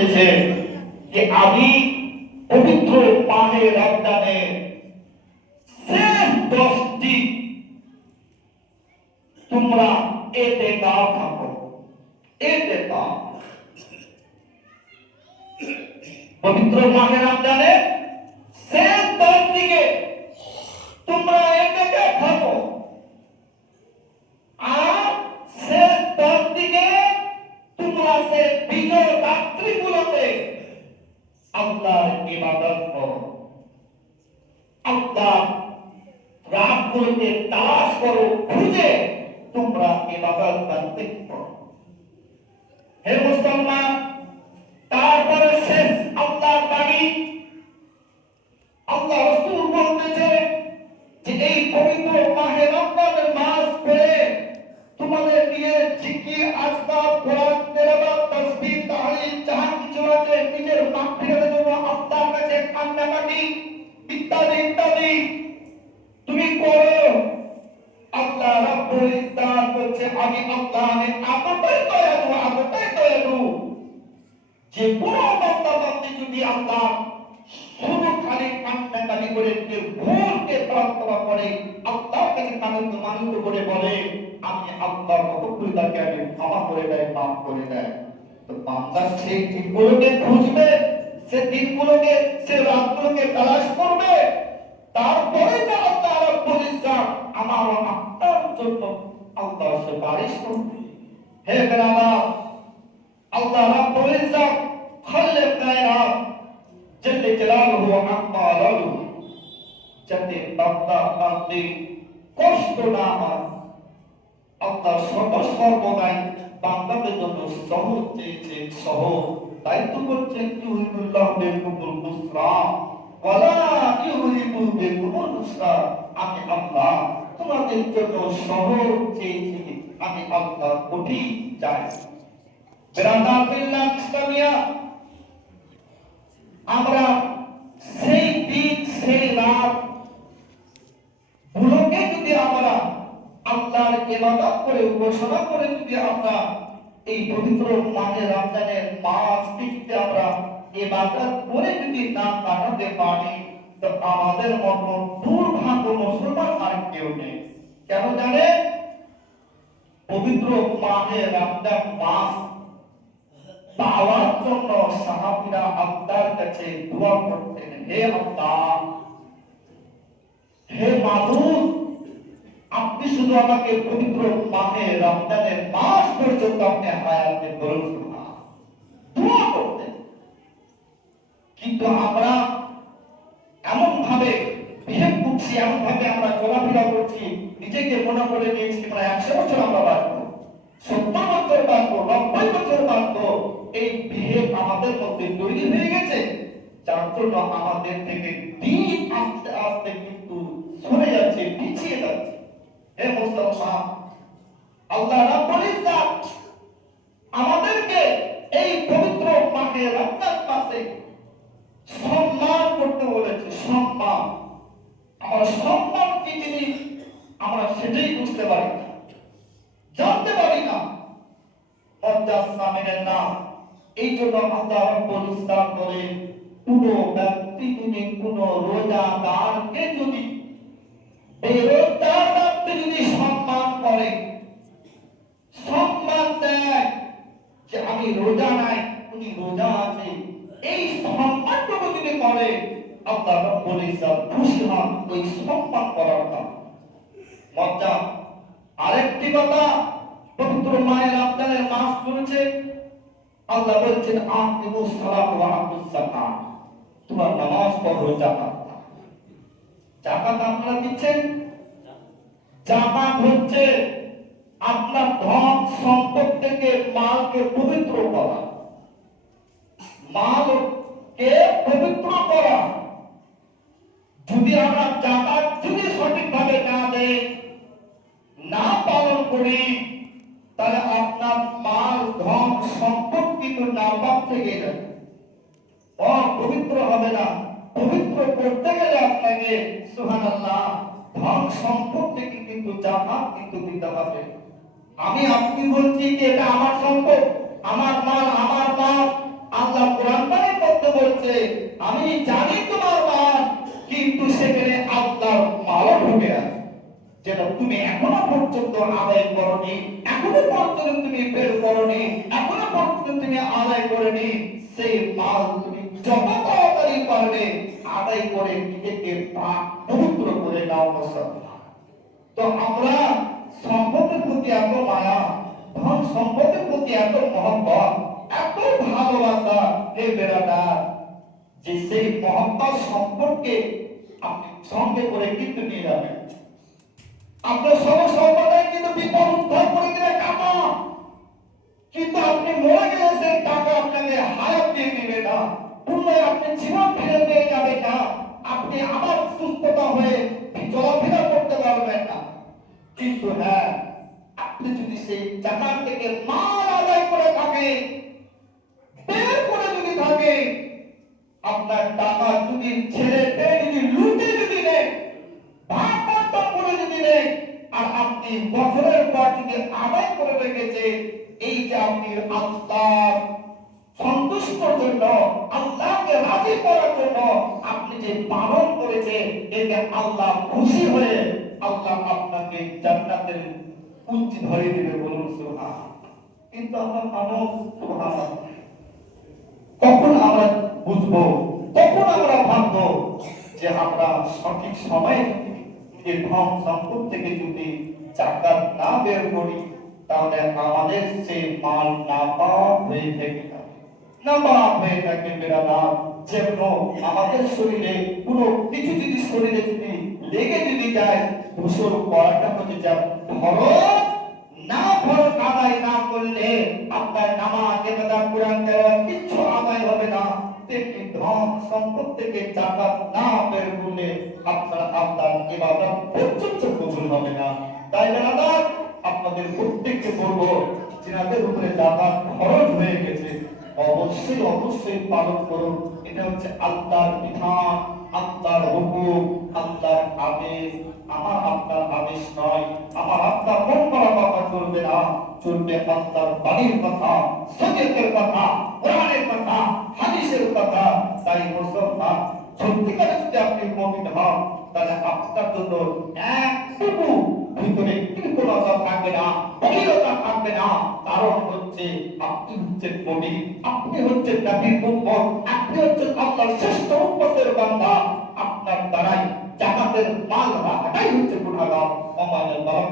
করতেছে যে আমি পবিত্র মাহে রমজানে শেষ 10টি তোমরা ইতিকাফ থাকো। ইতিকাফ পবিত্র মাহে রমজানে শেষ 10 দিকে তোমরা ইতিকাফ থাকো, আর শেষ 10 দিকে তোমরা সে বিজয় রাত্রিগুলোতে আল্লাহর ইবাদত করো, আল্লাহ রাতগুলোতে তালাশ করো, খুঁজে তোমরা ইবাদত করতে করো। হে মুসলমান, তারপরে শেষ আল্লাহর বাণী, আল্লাহ রাসূল বলতেছে যে এই পবিত্র মাহে রমজানের মাস পেলে তোমাদের নিয়ে জিকির, আজকার, কোরআন তেলাওয়াত, তাসবিহ, তাহলিল যাহা কিছু আছে নিজের মাগফিরাতের জন্য আল্লাহর কাছে কান্নাকাটি ইত্যাদি ইত্যাদি তুমি করো। আল্লাহ রাব্বুল ইজ্জাত বলছে আমি আল্লাহ এতটাই দয়ালু যে কোনো বান্দা বান্দি যদি আল্লাহ শুধু খালি কান্নাকাটি করে ভুলকে প্রার্থনা করে আল্লাহর কাছে কান্নাকাটি করে বলে আমি আল্লাহর কতগুলি তাকে আমি ক্ষমা করে দেয়, মাফ করে দেয়। তো বান্দা সেই দিনগুলোকে খুঁজবে, সে দিনগুলোকে, সে রাতগুলোকে তালাশ করবে, তারপরে না আল্লাহ রাব্বুল ইজ্জাত আমার আপনার জন্য আল্লাহ সুপারিশ করবে। হে বেরাদার, আল্লাহ রাব্বুল ইজ্জাত খালিক কায়নাত জাল্লে জালালুহু আম্মা আলালুহু যাতে বান্দা বান্দি কষ্ট না হয়, আল্লাহ সর্বদাই বান্দাদের জন্য সহজ চেয়েছে, সহজ দায়িত্ব করছেন ইউরিদুল্লাহ বিকুমুল ইসরা ওয়ালা ইউরিদু বিকুমুল উসরা। আমি আল্লাহ তোমাদের জন্য সহজ চেয়েছি, আমি আল্লাহ কঠিন চাই। বেরাদার বিল্লাহ ইসলামিয়া, আমরা সেই দিন সেই রাত গুলোকে যদি আমরা আল্লাহর ইবাদত করে উপাসনা করে যদি আমরা এই পবিত্র মাহে রমজানের মাসটিতে আমরা ইবাদত করে যদি না কাটাতে পারি, তো আমাদের মতো দুর্ভাগ্য মুসলমান আর কেউ নেই। কেন জানে? পবিত্র মাহে রমজান মাস পাওয়ার জন্য সাহাবীরা আল্লাহর কাছে দোয়া করতেন, হে আল্লাহ, হে মাবুদ, আপনি শুধু আমাকে পবিত্র মাহে রমজানের মাস পর্যন্ত আপনি হায়াতে বরকত দিন, দোয়া করতেন। কিন্তু আমরা এমন ভাবে বিহেভ করছি, এমন ভাবে আমরা চলাফেরা করছি, নিজেকে মনে করে নিয়েছি আমরা 100 বছর আমরা বাঁচবো, 70 বছর বাঁচবো, 90 বছর বাঁচবো। এই বিহেভ আমাদের মধ্যে তৈরি হয়ে গেছে, যার জন্য আমাদের থেকে দিন আস্তে আস্তে কিন্তু সরে যাচ্ছে, পিছিয়ে যাচ্ছে। হে মুসলমান, আল্লাহ রাব্বুল ইজ্জাত আমাদেরকে এই পবিত্র মাহে রমজান মাসে সম্মান করতে বলেছে। সম্মান, আমরা সম্মান কি জিনিস আমরা সেটাই বুঝতে পারি না, জানতে পারি না। লজ্জার সামিনের নাম। এই জন্য আল্লাহ রাব্বুল ইজ্জাত বলে কোনো ব্যক্তি যদি কোনো রোজাদারকে যদি বেরোজগার ব্যক্তি যদি সম্মান করে, সম্মান দেয় যে আমি রোজা নাই, উনি রোজা আছে, এই সম্মানটুকু যদি করে আল্লাহ রাব্বুল ইজ্জাত খুশি হন ওই সম্মান করার কারণে। মজা আরেকটি কথা, পবিত্র মাহে রমজানের মাস চলছে, আল্লাহ বলছেন আকিমুস সালাত ওয়া আতুস যাকাত, তোমার নামাজ পড়ো, যাকাত দাও। যাকাত আপনারা দিচ্ছেন? যাকাত হচ্ছে আপনার ধন সম্পদ থেকে মালকে পবিত্র করা, মালকে পবিত্র করা। যদি আমরা যাকাত যদি সঠিকভাবে না দেই, না পালন করি, তাহলে আপনার মাল, ধন, সম্পদ কিন্তু নাপাক থেকে যাবে, পবিত্র হবে না। পবিত্র করতে গেলে আপনাকে সুবহানাল্লাহ ধন সম্পদ থেকে কিন্তু যাকাত কিন্তু দিতে হবে। আমি আপনি বলছি যে এটা আমার সম্পদ, আমার মাল, আমার মাল, আল্লাহ করছে, আমি জানি তোমার মাল, কিন্তু সেখানে আল্লাহর মালও ঢুকে আছে, যেটা তুমি এখনো পর্যন্ত আদায় করনি, এখনো পর্যন্ত তুমি বের করনি, এখনো পর্যন্ত তুমি আদায় করনি। সেই মাল তুমি যত তাড়াতাড়ি পারবে আদায় করে নিজেকে পবিত্র করে নাও। মুসলমান, তো আমরা সম্পদের প্রতি এত মায়া, ধন সম্পদের প্রতি এত মহব্বত, এত ভালোবাসা, হে বেরাদার, যে সেই মহব্বত সম্পর্কে আপনি সঙ্গে করে কিন্তু নিয়ে যাবেন। আপনার সর্বদাই কিন্তু বিপদ উদ্ধার করে দিবে টাকা, কিন্তু আপনি মরে গেলে সেই টাকা আপনাকে হায়াত দিয়ে দিবে না, পুনরায় আপনি জীবন ফিরে পেয়ে যাবে না, আপনি আবার সুস্থতা হয়ে চলাফেরা করতে পারবেন না। কিন্তু হ্যাঁ, আপনি যদি সেই টাকা থেকে মাল আদায় করে থাকে, বের করে যদি থাকে, আপনার টাকা যদি ছেড়ে পেয়ে যদি লুটে যদি নেয়, ভাগ বন্টন করে যদি নেয়, আর আপনি বছরের পর যদি আদায় করে রেখেছে, এই যে আপনি আল্লাহ সন্তুষ্টর জন্য, আল্লাহকে রাজি করার জন্য আপনি যে পালন করেছেন, এতে আল্লাহ খুশি হয়ে আল্লাহ আপনাকে জান্নাতের কুঞ্চি ধরিয়ে দিবে। বলুন সুবহান। কিন্তু আমরা মানুষ, সুবহান, কখন আমরা বুঝবো, কখন আমরা ভাববো যে আমরা সঠিক সময়ে যদি ধন সম্পদ থেকে যদি জাকাত না বের করি, তাহলে আমাদের সেই মাল না পাওয়া হয়ে থাকে, না পাওয়া হয়ে থাকে। বেরাদার, যেন আমাদের শরীরে পুরো কিছু যদি শরীরে যদি লেগে যদি যায়, গোসল করাটা হচ্ছে যা ফরজ, না ফরজ আদায় না করলে আপনার নামাজ, ইবাদত, কুরআন তেলাওয়াত কিছু আদায় হবে না। তেমনি ধন সম্পদ থেকে জাকাত না বের করলে আপনার ইবাদত পর্যন্ত কবুল হবে না। তাই বেরাদার, আপনাদের প্রত্যেককে বলবো, যাদের উপরে জাকাত খরচ হয়ে গেছে, অবশ্যই অবশ্যই পালন করুন। এটা হচ্ছে আল্লাহর বিধান, আল্লাহর হুকুম, আল্লাহর আদেশ। আমার আপনার আদেশ নয়, আমার আপনার মন করা কথা চলবে না, চলবে আল্লাহর বাণীর কথা, শরীয়তের কথা, কোরআনের কথা, হাদিসের কথা। তাই মুসলমান, সত্যিকারে যদি আপনি মুমিন হন, তাহলে আপনার জন্য একটুকু ভিতরে কৃপণতা থাকবে না, অহিলতা থাকবে না। কারণ হচ্ছে আপনি হচ্ছেন মুমিন, আপনি হচ্ছেন নবীর উম্মত, আপনি হচ্ছেন আল্লাহর শ্রেষ্ঠ উম্মতের বান্দা। আপনার দ্বারাই জাকাতের মাল রাখাটাই হচ্ছে গুনাহগার। আমাদের বাবা